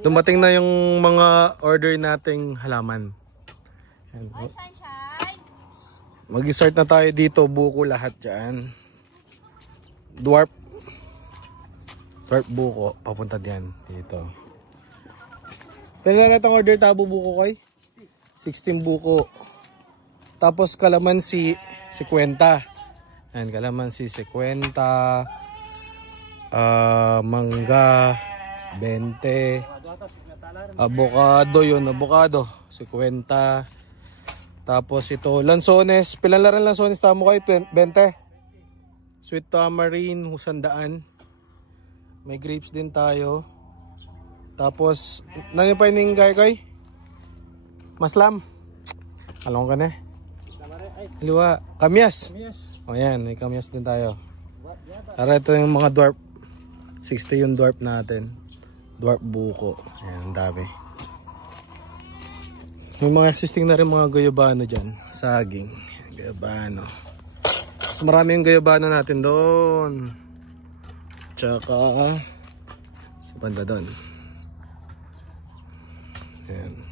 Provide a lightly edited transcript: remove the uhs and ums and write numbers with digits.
dumating na yung mga order nating halaman. Mag-start na tayo dito, buko lahat dyan. Dwarf buko, papunta diyan dito. Pero na itong order tabo buko koy? 16 buko. Tapos kalamansi 50. Ayan, kalamansi 50. Mangga 20. Avocado yun, avocado 50. Tapos ito, lansones. Pilan lang lansones tamo kayo? 20. Sweet tamarind, 100. May grapes din tayo. Tapos, nangin pa yung kay? Maslam. Alam ko ka na. Liwa. Kamyas. O yan, may kamyas din tayo. Para ito yung mga dwarf. 60 yung dwarf natin. Dwarf buko. Ayan, ang dami. May mga existing na rin mga guyabano dyan. Saging. Guyabano. Mas marami yung guyabano natin doon. Tsaka sa banda doon. Ayan.